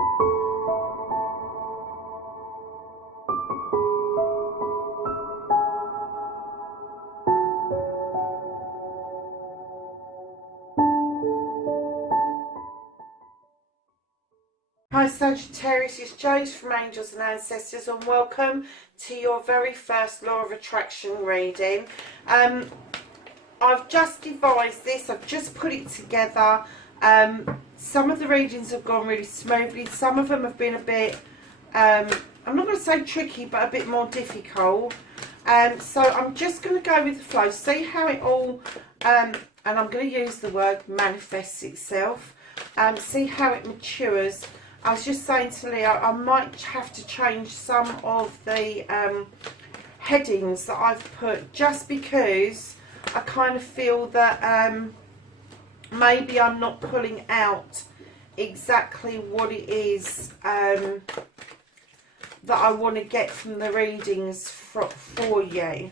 Hi Sagittarius, it's Jace from Angels and Ancestors, and welcome to your very first Law of Attraction reading. I've just devised this, I've just put it together. Some of the readings have gone really smoothly, some of them have been a bit, I'm not going to say tricky, but a bit more difficult. So I'm just going to go with the flow, see how it all, and I'm going to use the word manifests itself, see how it matures. I was just saying to Leo, I might have to change some of the headings that I've put, just because I kind of feel that maybe I'm not pulling out exactly what it is that I want to get from the readings for you.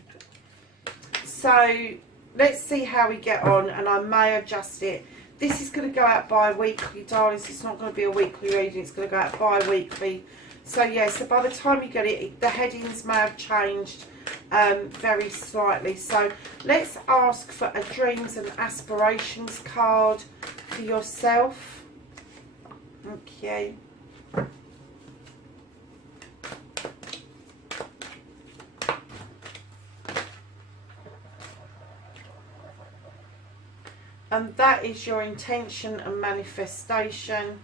So let's see how we get on, and I may adjust it. This is going to go out bi-weekly, darlings. It's not going to be a weekly reading. It's going to go out bi-weekly. So, yeah, so by the time you get it, the headings may have changed very slightly. So, let's ask for a Dreams and Aspirations card for yourself. Okay. And that is your intention and manifestation.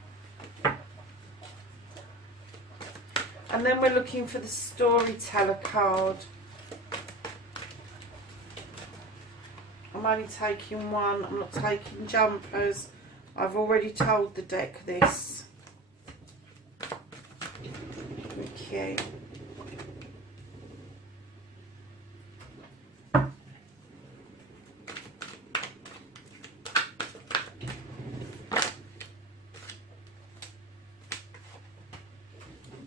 And then we're looking for the Storyteller card. I'm only taking one, I'm not taking jumpers. I've already told the deck this. Okay.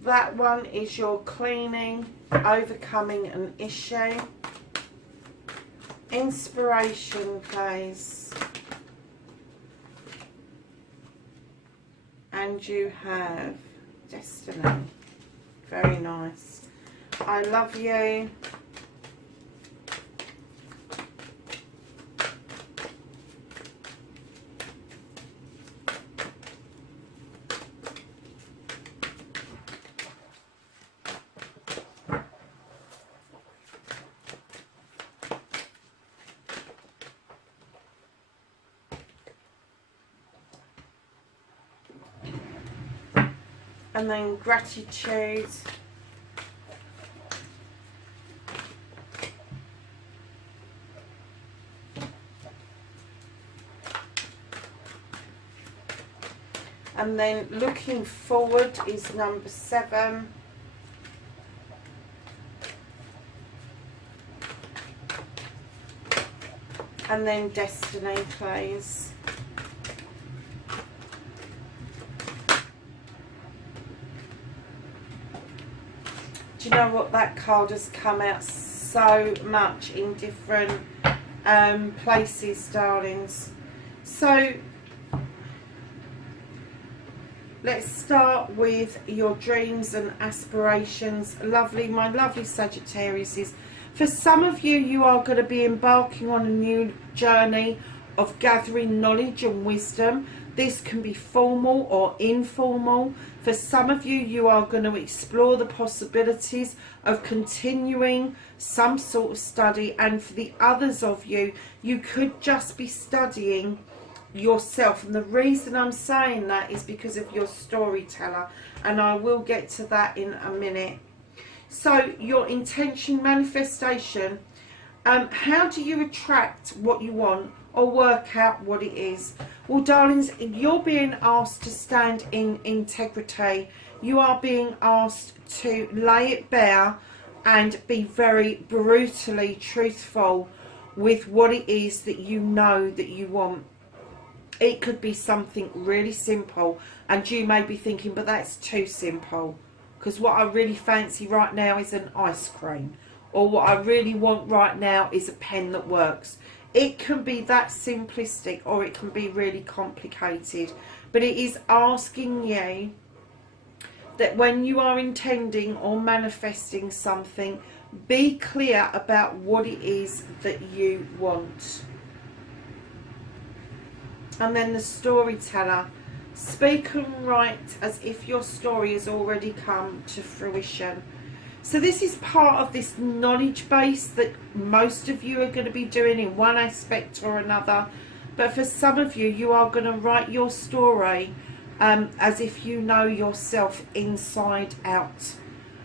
That one is your cleaning, overcoming an issue. Inspiration, please. And you have Destiny. Very nice. I love you. And then Gratitude. And then Looking Forward is number 7. And then Destiny, please. Do you know what, that card has come out so much in different places, darlings. So let's start with your dreams and aspirations. Lovely, my lovely Sagittarius. For some of you, you are going to be embarking on a new journey of gathering knowledge and wisdom. This can be formal or informal. For some of you, you are going to explore the possibilities of continuing some sort of study. And for the others of you, you could just be studying yourself. And the reason I'm saying that is because of your storyteller. And I will get to that in a minute. So your intention, manifestation. How do you attract what you want or work out what it is? Well, darlings, you're being asked to stand in integrity. You are being asked to lay it bare and be very brutally truthful with what it is that you know that you want. It could be something really simple, and you may be thinking, but that's too simple, because what I really fancy right now is an ice cream, or what I really want right now is a pen that works. It can be that simplistic, or it can be really complicated, but it is asking you that when you are intending or manifesting something, be clear about what it is that you want. And then the storyteller, speak and write as if your story has already come to fruition. So this is part of this knowledge base that most of you are going to be doing in one aspect or another. But for some of you, you are going to write your story as if you know yourself inside out.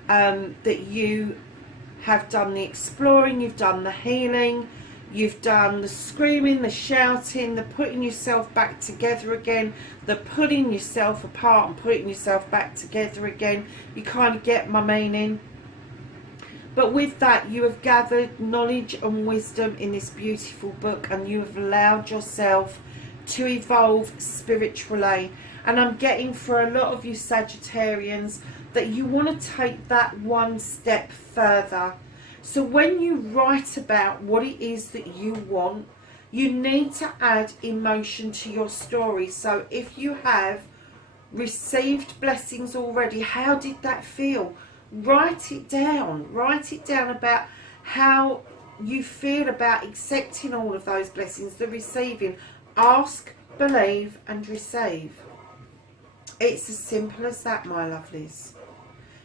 That you have done the exploring, you've done the healing, you've done the screaming, the shouting, the putting yourself back together again, the pulling yourself apart and putting yourself back together again. You kind of get my meaning. But with that, you have gathered knowledge and wisdom in this beautiful book, and you have allowed yourself to evolve spiritually. And I'm getting for a lot of you Sagittarians that you want to take that one step further. So when you write about what it is that you want, you need to add emotion to your story. So if you have received blessings already, how did that feel? Write it down. Write it down about how you feel about accepting all of those blessings, the receiving. Ask, believe and receive. It's as simple as that, my lovelies.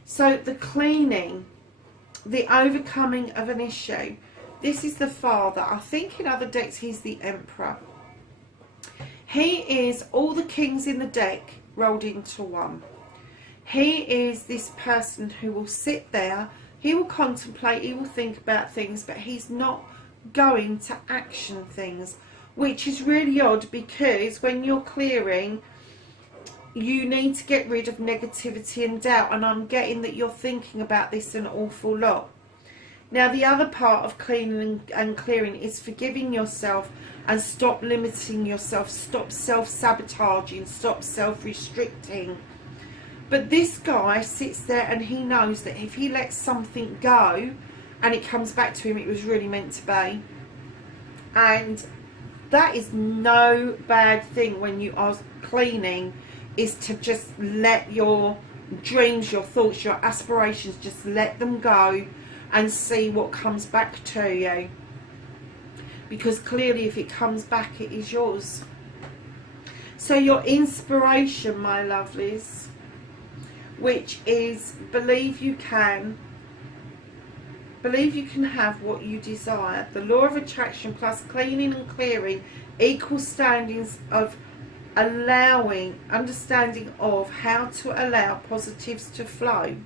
So the cleaning, the overcoming of an issue. This is the Father. I think in other decks he's the Emperor. He is all the kings in the deck rolled into one. He is this person who will sit there, he will contemplate, he will think about things, but he's not going to action things, which is really odd, because when you're clearing, you need to get rid of negativity and doubt, and I'm getting that you're thinking about this an awful lot. Now the other part of cleaning and clearing is forgiving yourself and stop limiting yourself, stop self-sabotaging, stop self-restricting. But this guy sits there and he knows that if he lets something go and it comes back to him, it was really meant to be. And that is no bad thing when you are cleaning, is to just let your dreams, your thoughts, your aspirations, just let them go and see what comes back to you. Because clearly if it comes back, it is yours. So your inspiration, my lovelies, which is believe you can have what you desire. The law of attraction plus cleaning and clearing equal standings of allowing, understanding of how to allow positives to flow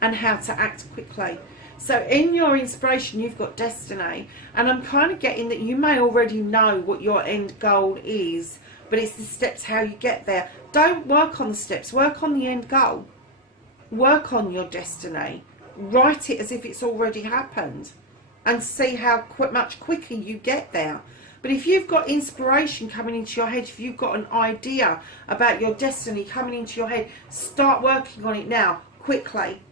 and how to act quickly. So in your inspiration, you've got destiny, and I'm kind of getting that you may already know what your end goal is, but it's the steps how you get there. Don't work on the steps, work on the end goal. Work on your destiny. Write it as if it's already happened and see how much quicker you get there. But if you've got inspiration coming into your head, if you've got an idea about your destiny coming into your head, start working on it now, quickly.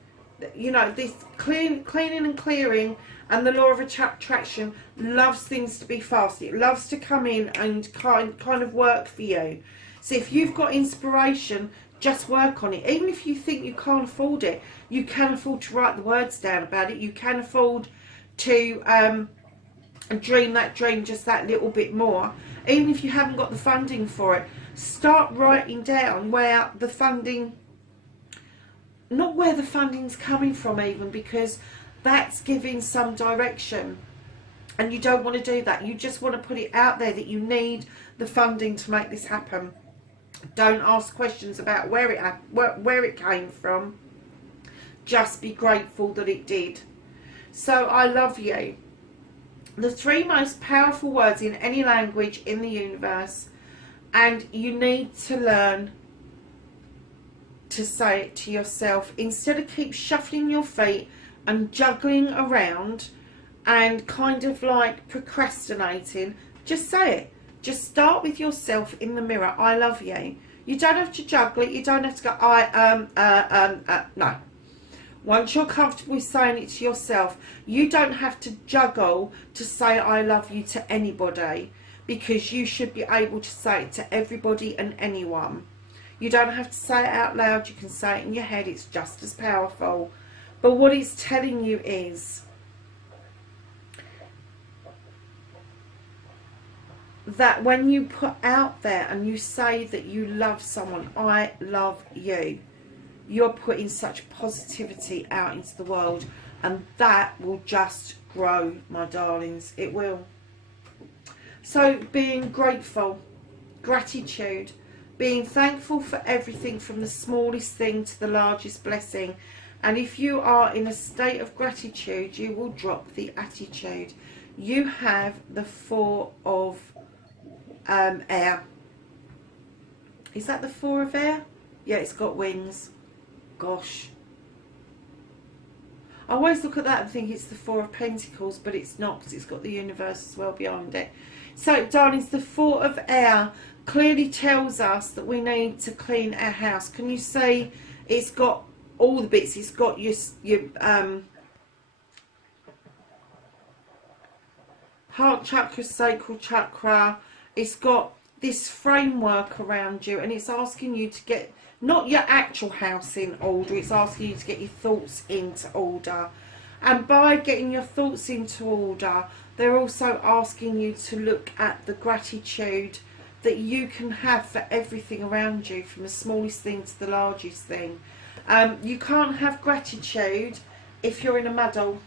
You know, this cleaning and clearing and the law of attraction loves things to be fast. It loves to come in and kind of work for you. So if you've got inspiration, just work on it. Even if you think you can't afford it, you can afford to write the words down about it. You can afford to dream that dream just that little bit more. Even if you haven't got the funding for it, start writing down where the funding, not where the funding's coming from even, because that's giving some direction. And you don't want to do that. You just want to put it out there that you need the funding to make this happen. Don't ask questions about where it came from. Just be grateful that it did. So I love you. The 3 most powerful words in any language in the universe, and you need to learn to say it to yourself instead of keep shuffling your feet and juggling around and kind of like procrastinating. Just say it. Just start with yourself in the mirror. I love you. You don't have to juggle it. You don't have to go, no. Once you're comfortable with saying it to yourself, you don't have to juggle to say I love you to anybody, because you should be able to say it to everybody and anyone. You don't have to say it out loud. You can say it in your head. It's just as powerful. But what it's telling you is that when you put out there and you say that you love someone, I love you, you're putting such positivity out into the world, and that will just grow, my darlings. It will. So being grateful, gratitude, being thankful for everything from the smallest thing to the largest blessing. And if you are in a state of gratitude, you will drop the attitude. You have the 4 of air. Is that the 4 of air? Yeah, it's got wings. Gosh. I always look at that and think it's the 4 of Pentacles, but it's not, because it's got the universe as well behind it. So, darlings, the 4 of air clearly tells us that we need to clean our house. Can you see it's got all the bits? It's got your heart chakra, sacral chakra. It's got this framework around you, and it's asking you to get not your actual house in order, it's asking you to get your thoughts into order. And by getting your thoughts into order, they're also asking you to look at the gratitude that you can have for everything around you, from the smallest thing to the largest thing. You can't have gratitude if you're in a muddle,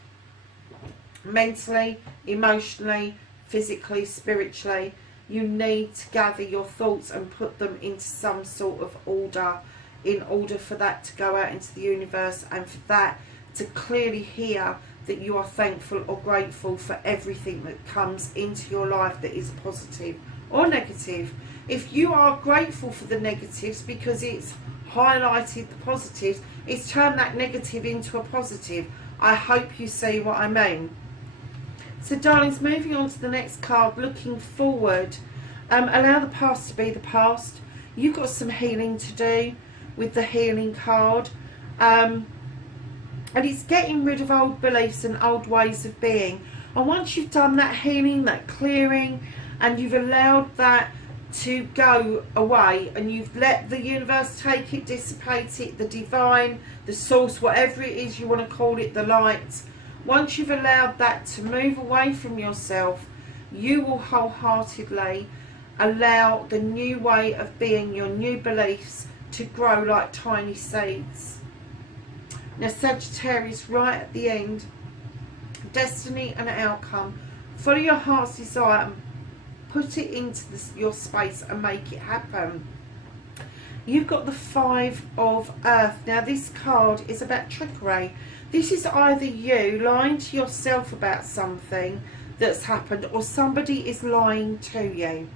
mentally, emotionally, physically, spiritually. You need to gather your thoughts and put them into some sort of order, in order for that to go out into the universe, and for that to clearly hear that you are thankful or grateful for everything that comes into your life that is positive or negative. If you are grateful for the negatives because it's highlighted the positives, it's turned that negative into a positive. I hope you see what I mean. So, darlings, moving on to the next card, looking forward. Allow the past to be the past. You've got some healing to do with the healing card. And it's getting rid of old beliefs and old ways of being. And once you've done that healing, that clearing, and you've allowed that to go away, and you've let the universe take it, dissipate it, the divine, the source, whatever it is you want to call it, the light, once you've allowed that to move away from yourself, you will wholeheartedly allow the new way of being, your new beliefs, to grow like tiny seeds. Now, Sagittarius, right at the end, destiny and outcome. Follow your heart's desire and put it into your space and make it happen. You've got the 5 of Earth. Now, this card is about trickery. This is either you lying to yourself about something that's happened, or somebody is lying to you,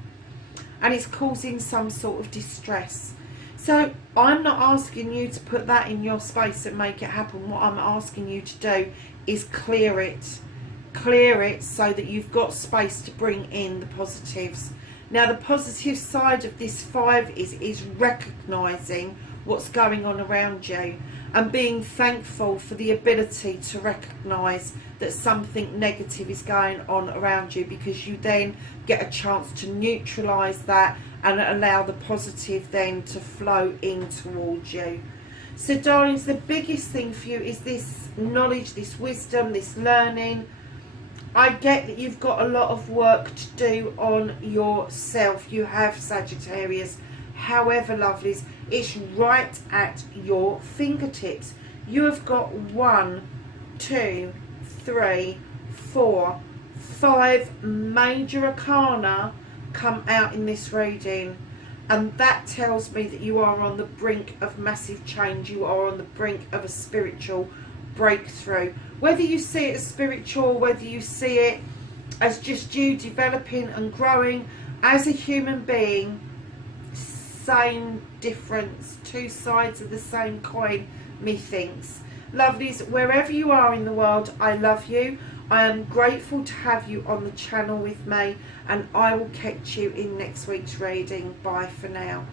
and it's causing some sort of distress. So I'm not asking you to put that in your space and make it happen. What I'm asking you to do is clear it. Clear it so that you've got space to bring in the positives. Now, the positive side of this 5 is recognising what's going on around you and being thankful for the ability to recognise that something negative is going on around you, because you then get a chance to neutralise that and allow the positive then to flow in towards you. So, darlings, the biggest thing for you is this knowledge, this wisdom, this learning. I get that you've got a lot of work to do on yourself. You have, Sagittarius. However, lovelies, it's right at your fingertips. You have got 1, 2, 3, 4, 5 major arcana come out in this reading, and that tells me that you are on the brink of massive change. You are on the brink of a spiritual breakthrough. Whether you see it as spiritual, whether you see it as just you developing and growing as a human being, same difference, 2 sides of the same coin, methinks. Lovelies, wherever you are in the world, I love you. I am grateful to have you on the channel with me, and I will catch you in next week's reading. Bye for now.